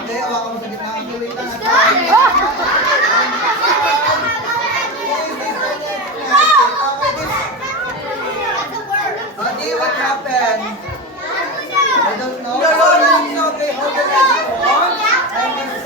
Okay, hawakan mo sa gitna. Okay, wait lang. Okay, what happened? I don't know. No, it's okay. Hold the magic wand. And this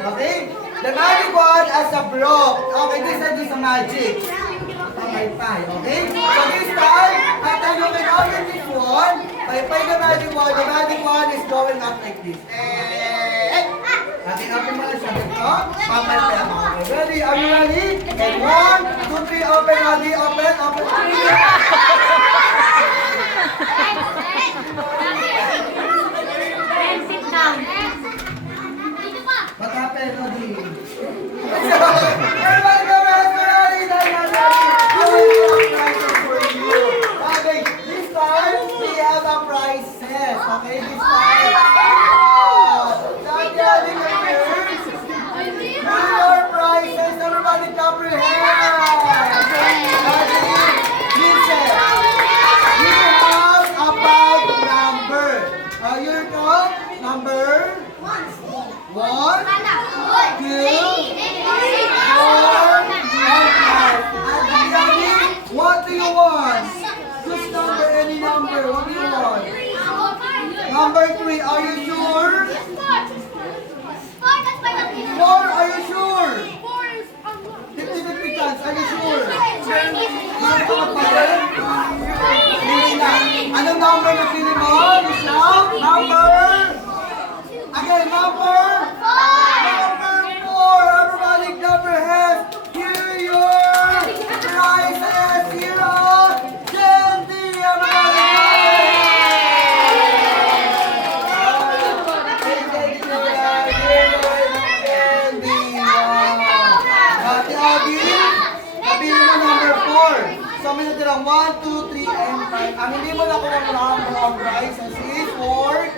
okay? The magic wand as a block. Okay, this is just a magic. Pie, okay? So this time, after you can open this one, pay the magic wand is going up like this. Natin open mo lang siya dito. Pamay-pay mo. Okay, ready? Are you ready? And 1, 2, 3, open, ready, open. Sit down. What happened, Odi? Everybody go back, ready? I will give prizes for you. Okay, this time, we have a prizes. Okay, this time. Daddy, with your prizes, everybody clap your hands. Daddy, listen. You have a bag number. Your count, number? 1, 2, 4, and 5. And Daddy, what do you want? Just number, any number. What do you want? Number 3, are you sure? 4, are you sure? 50-50 chance, are you sure? Hindi na. Anong number na pili mo? Michelle? Number? Again, number 4. Everybody clap your hands. Here your prizes. Here are Candy. Everybody. Ate Adi, sabihin mo number 4. So, may natirang 1, 2, 3, and 5. Ang hindi mo nakuha ng prizes is 4,